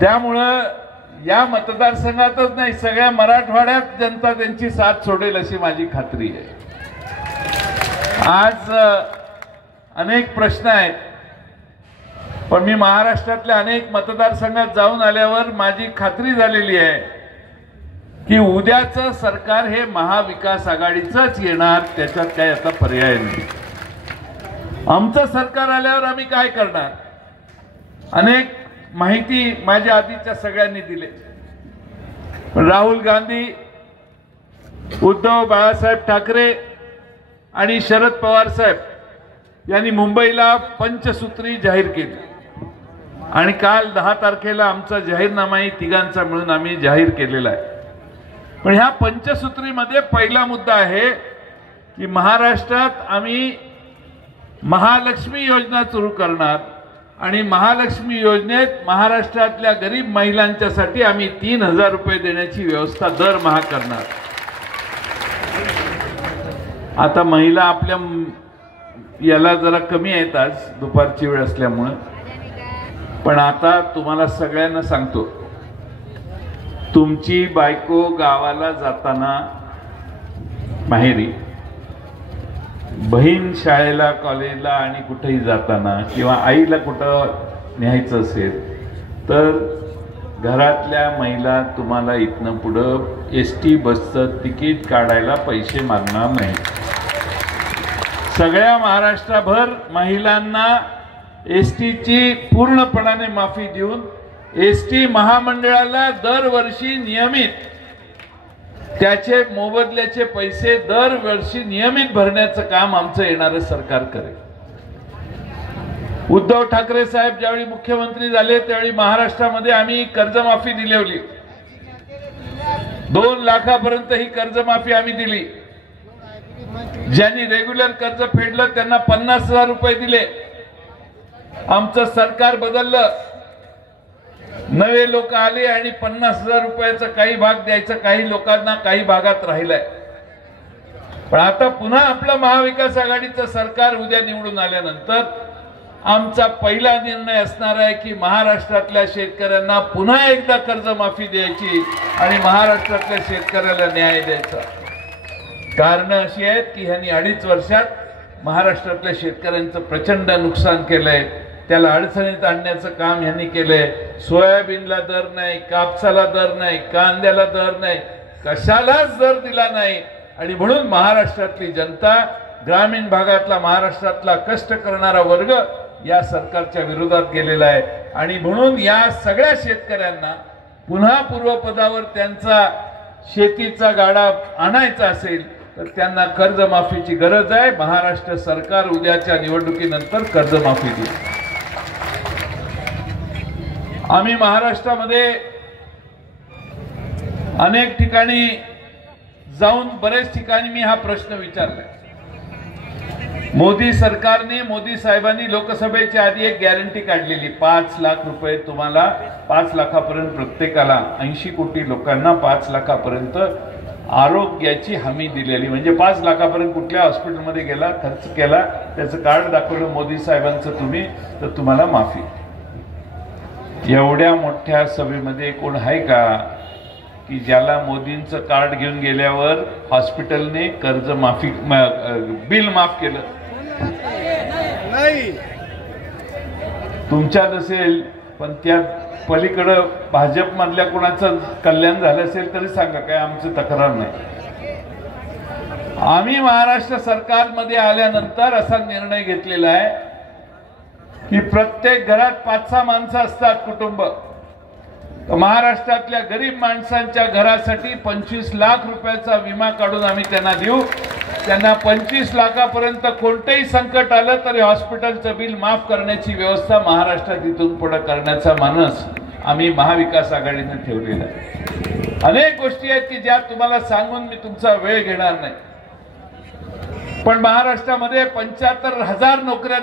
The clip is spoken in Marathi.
त्यामुळं या मतदारसंघातच नाही, सगळ्या मराठवाड्यात जनता त्यांची साथ सोडेल अशी माझी खात्री आहे। आज अनेक प्रश्न आहेत, पण मी महाराष्ट्रातल्या अनेक मतदारसंघात जाऊन आल्यावर माझी खात्री झालेली आहे की उद्याचं सरकार हे महाविकास आघाडीचंच येणार, त्याच्यात काय आता पर्याय नाही। आमचं सरकार आल्यावर आम्ही काय करणार, अनेक माहिती माझ्या आधीच्या सगळ्यांनी दिली। राहुल गांधी, उद्धव बाळासाहेब ठाकरे आणि शरद पवार साहेब यांनी मुंबईला पंचसूत्री जाहीर केली आणि काल 10 तारखेला आमचा जाहीरनामाही तिघांचा मिळून आम्ही जाहीर केलेला आहे। पण ह्या पंचसूत्रीमध्ये पहिला मुद्दा आहे की महाराष्ट्रात आम्ही महालक्ष्मी योजना सुरू करणार आणि महालक्ष्मी योजनेत महाराष्ट्रातल्या गरीब महिलांच्यासाठी आम्ही 3000 रुपये देण्याची व्यवस्था दरमहा करणार। आता महिला आपल्या याला जरा कमी आहेत आज दुपारची वेळ असल्यामुळे, पण आता तुम्हाला सगळ्यांना सांगतो, तुमची बायको गावाला जाताना माहेरी, बहीण शाळेला कॉलेजला आणि कुठेही जाताना किंवा आईला कुठं न्यायचं असेल तर घरातल्या महिला तुम्हाला इथनं पुढं एसटी बसचं तिकीट काढायला पैसे मागणार नाही। सगळ्या महाराष्ट्रभर महिलांना एसटीची पूर्णपणाने माफी देऊन एसटी महामंडळाला दरवर्षी नियमित त्याचे मोबदल्याचे पैसे दरवर्षी नियमित भरण्याचं काम आमचं येणारं सरकार करेल। उद्धव ठाकरे साहेब ज्यावेळी मुख्यमंत्री झाले त्यावेळी महाराष्ट्रामध्ये आम्ही कर्जमाफी दिली होती, 2 लाखापर्यंत ही कर्जमाफी आम्ही दिली। ज्यांनी रेग्युलर कर्ज फेडलं त्यांना 50,000 रुपये दिले। आमचं सरकार बदललं, नवे लोक आले आणि 50,000 रुपयाचा काही भाग द्यायचा काही लोकांना काही भागात राहिलाय। पण आता पुन्हा आपलं महाविकास आघाडीचं सरकार उद्या निवडून आल्यानंतर आमचा पहिला निर्णय असणार आहे की महाराष्ट्रातल्या शेतकऱ्यांना पुन्हा एकदा कर्जमाफी द्यायची आणि महाराष्ट्रातल्या शेतकऱ्याला न्याय द्यायचा। कारण अशी आहेत की ह्यांनी 2.5 वर्षात महाराष्ट्रातल्या शेतकऱ्यांचं प्रचंड नुकसान केलंय, त्याला अडचणीत आणण्याचं काम ह्यांनी केलंय। सोयाबीनला दर नाही, कापसाला दर नाही, कांद्याला दर नाही, कशालाच दर दिला नाही आणि म्हणून महाराष्ट्रातली जनता, ग्रामीण भागातला महाराष्ट्रातला कष्ट करणारा वर्ग या सरकारच्या विरोधात गेलेला आहे आणि म्हणून या सगळ्या शेतकऱ्यांना पुन्हा पूर्वपदावर त्यांचा शेतीचा गाडा आणायचा असेल तर त्यांना कर्जमाफीची गरज आहे। महाराष्ट्र सरकार उद्याच्या निवडणुकीनंतर कर्जमाफी देईल। आम्ही महाराष्ट्रामध्ये अनेक ठिकाणी जाऊन बरेच ठिकाणी मी हा प्रश्न विचारलाय। मोदी सरकारने, मोदी साहेबांनी लोकसभेच्या आधी एक गॅरंटी काढलेली, 5 लाख रुपये तुम्हाला, 5 लाखापर्यंत प्रत्येकाला, 80 कोटी लोकांना 5 लाखापर्यंत आरोग्याची हमी दिलेली। म्हणजे 5 लाखापर्यंत कुठल्या हॉस्पिटलमध्ये गेला, खर्च केला, त्याचं कार्ड दाखवलं मोदी साहेबांचं तुम्ही, तर तुम्हाला माफी। एवढ्या मोठ्या सभेमध्ये कोण आहे का की ज्याला मोदींचं कार्ड घेऊन गेल्यावर हॉस्पिटलने कर्ज माफी बिल माफ केलं नाही? तुमच्यात असेल, पण त्या पलीकडं भाजप मधल्या कोणाचं कल्याण झालं असेल तरी सांगा, काय आमची तक्रार नाही। आम्ही महाराष्ट्र सरकारमध्ये आल्यानंतर असा निर्णय घेतलेला आहे की प्रत्येक घरात 5-6 माणसं असतात कुटुंब, महाराष्ट्रातल्या गरीब माणसांच्या घरासाठी 25 लाख रुपयाचा विमा काढून आम्ही त्यांना देऊ। त्यांना 25 लाखापर्यंत कोणतेही संकट आलं तरी हॉस्पिटलचं बिल माफ करण्याची व्यवस्था महाराष्ट्रात इथून पुढे करण्याचा मानस आम्ही महाविकास आघाडीने ठेवलेला आहे। अनेक गोष्टी आहेत की ज्या तुम्हाला सांगून मी तुमचा वेळ घेणार नाही, पण महाराष्ट्रामध्ये 75,000 नोकऱ्या